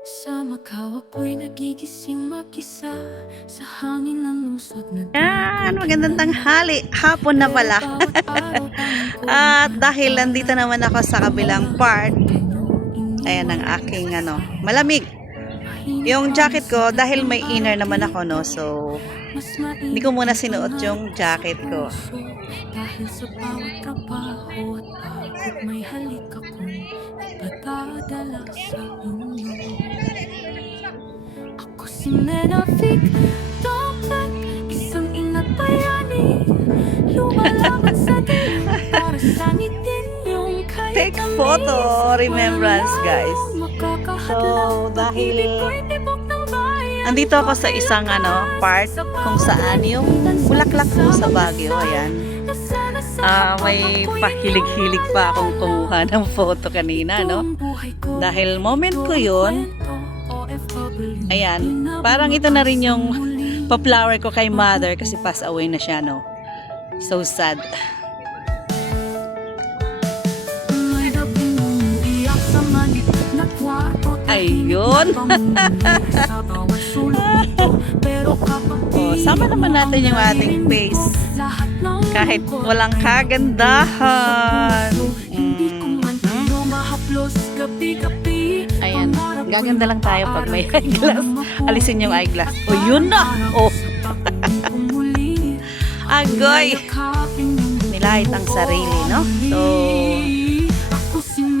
Sa Macau ako'y nagigising mag-isa sa hangin ng lungsod na Yan, magandang tanghali. Hapon na pala. At dahil nandito naman ako sa kabilang part, ayan ang aking malamig. Yung jacket ko, dahil may inner naman ako, no, so hindi ko muna sinuot yung jacket ko. Dahil sa bawat trabaho at pagod may halik akong ipadadala sa inyo. Ako si Nenavik Topek, isang ina't bayani, lumalaban sa dilim para sa ngitin yung kahit Take photo, remembrance guys. So, dahil andito ako sa isang part kung saan yung bulaklak po sa Baguio, ayan. May pahilig-hilig pa akong kumuha ng photo kanina, no? Dahil moment ko yun, ayan, parang ito na rin yung pa-flower ko kay mother kasi pass away na siya, no? So sad. Ayun. Oh, sama naman natin yung ating face. Kahit walang kagandahan. Ayan. Gaganda lang tayo pag may eyeglass. Alisin yung eyeglass. Oh, yun na. Oh. Agoy. Nilahit ang sarili, no? So,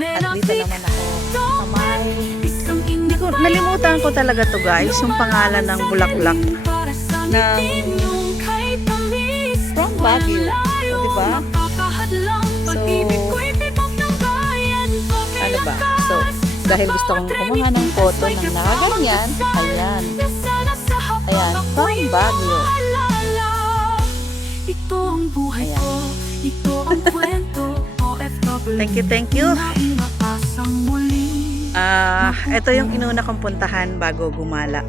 at dito naman ako sa may... Nalimutan ko talaga to guys, yung pangalan ng bulaklak ng from Baguio, o, diba? So, ano ba? So, dahil gusto kong kumuha ng photo ng nakaganyan, ayan. Ayan, from Baguio. Ayan. Thank you. Ito yung inuna kong puntahan bago gumala.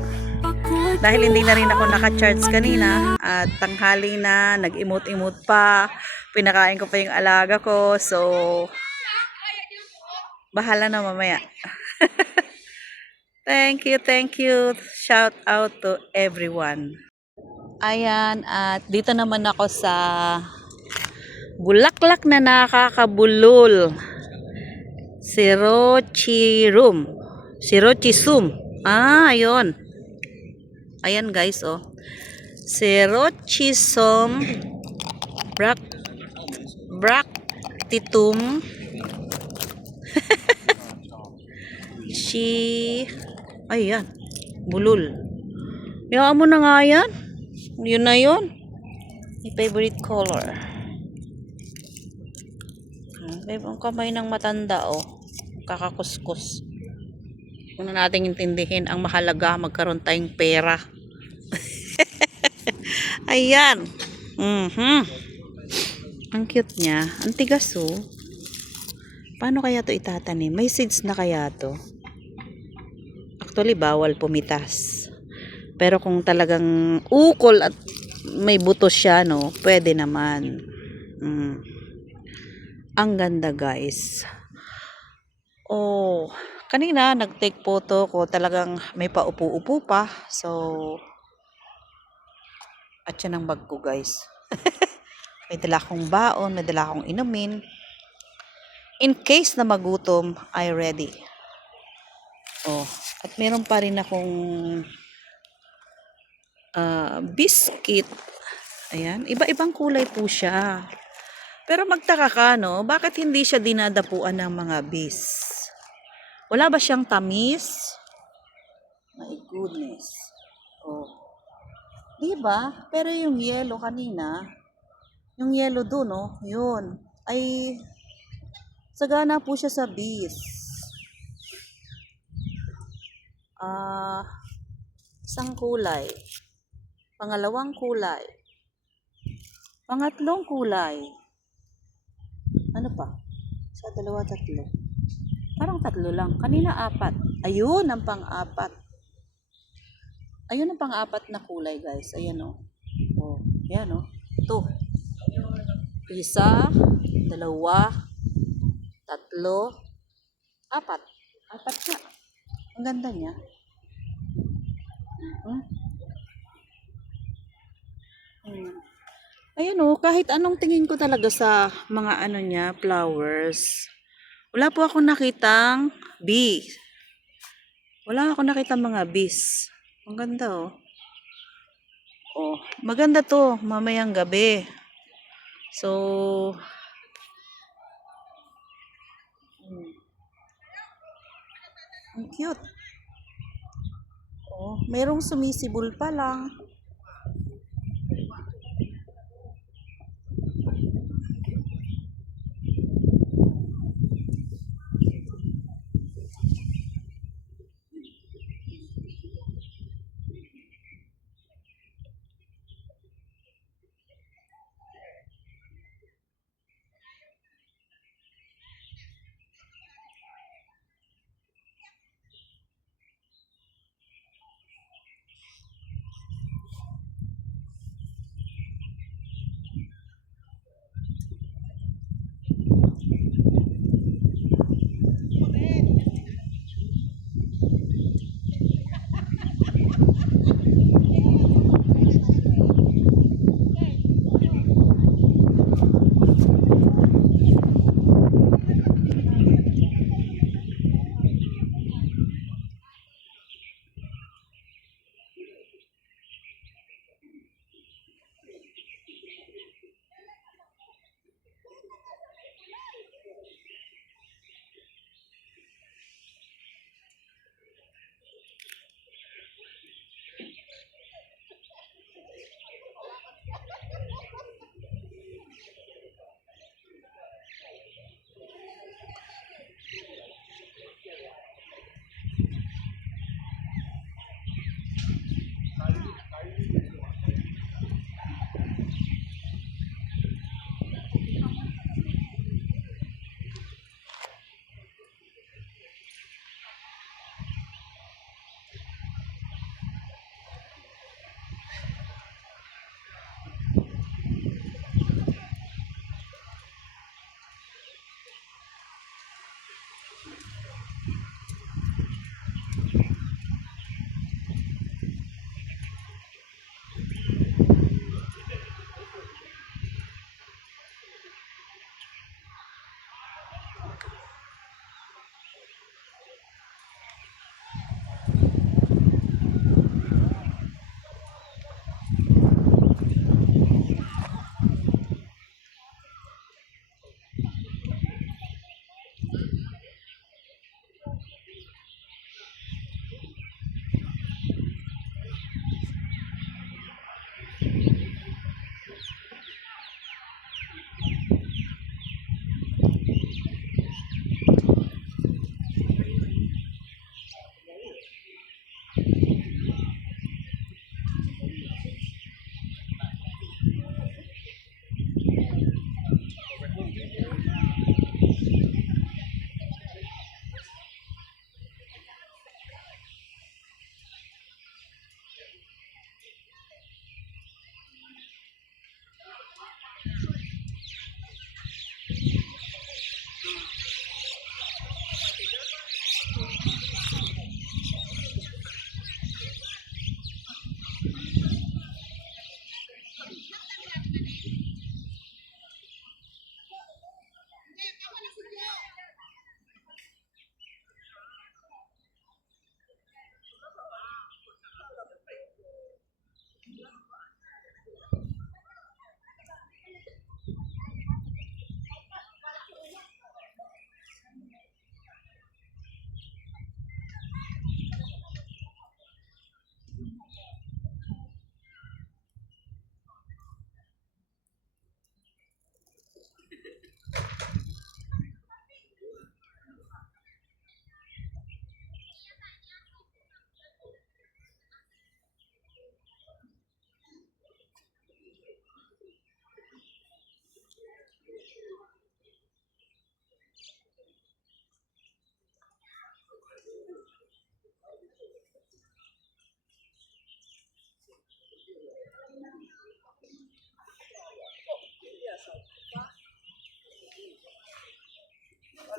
Dahil hindi na rin ako naka-charge kanina at tanghali na, nag-imot-imot pa, pinakain ko pa yung alaga ko, so bahala na mamaya. Thank you. Shout out to everyone. Ayan, at dito naman ako sa bulaklak na nakakabulol. Sirochisum. Ayun. Ayan guys, oh. Sirochisum bractitum ayan. Bulol. Yaman mo na nga yan. Yun na yun. My favorite color. Ang kamay ng matanda, oh. Kakakuskus. Una nating intindihin ang mahalaga magkaroon tayong pera. Ayan. Ang cute niya. Ang tigas, oh. Paano kaya to itatanim? May seeds na kaya to? Actually, bawal pumitas. Pero kung talagang ukol at may buto siya, no, pwede naman. Ang ganda guys. Oh, kanina nag-take photo ko, talagang may paupo-upo pa. So, at yan ang bag ko guys. May dala akong baon, may dala akong inumin. In case na magutom, I ready. Oh, at meron pa rin akong biscuit. Ayan, iba-ibang kulay po siya. Pero magtaka ka, no? Bakit hindi siya dinadapuan ng mga bees? Wala ba siyang tamis? My goodness. Oh. Diba? Pero yung yellow kanina, yung yellow doon, no? Yun. Ay, sagana po siya sa bees. Isang kulay. Pangalawang kulay. Pangatlong kulay. Ano pa? Sa dalawa, tatlo. Parang tatlo lang. Kanina apat. Ayun ang pang-apat. Ayun ang pang-apat na kulay, guys. Ayan, oh. Oh, ayan, oh. Ito. Isa, dalawa, tatlo, apat. Apat na. Ang ganda niya. Hmm? Hmm. Ayan oh, kahit anong tingin ko talaga sa mga ano niya, flowers. Wala po akong nakitang bee. Wala akong nakitang mga bees. Ang ganda oh. Oh, maganda to mamayang gabi. So, ang cute. Oh, merong sumisibol pa lang.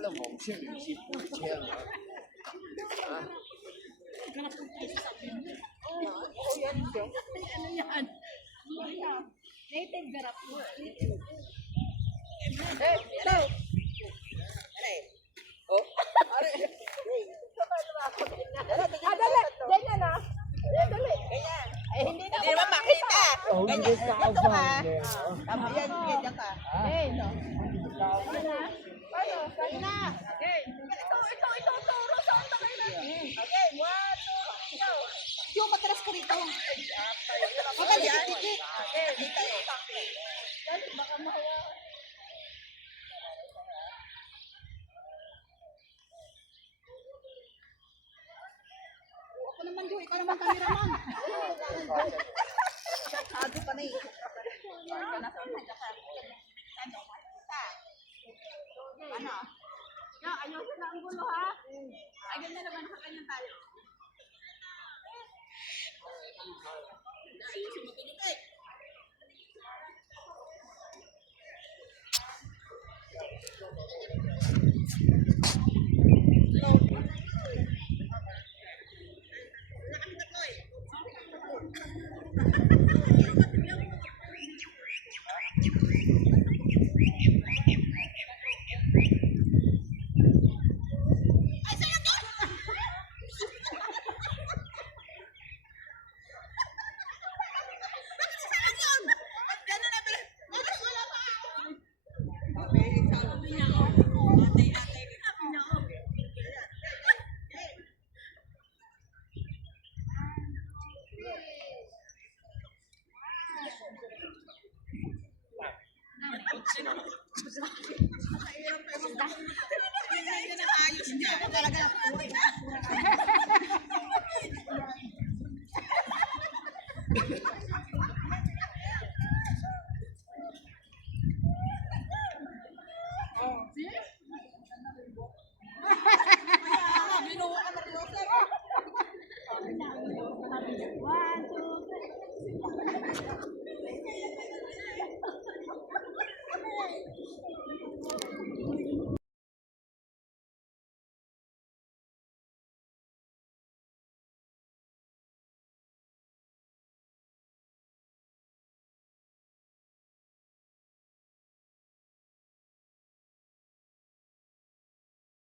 Alam mo, siyempre, isip ko siya, ha?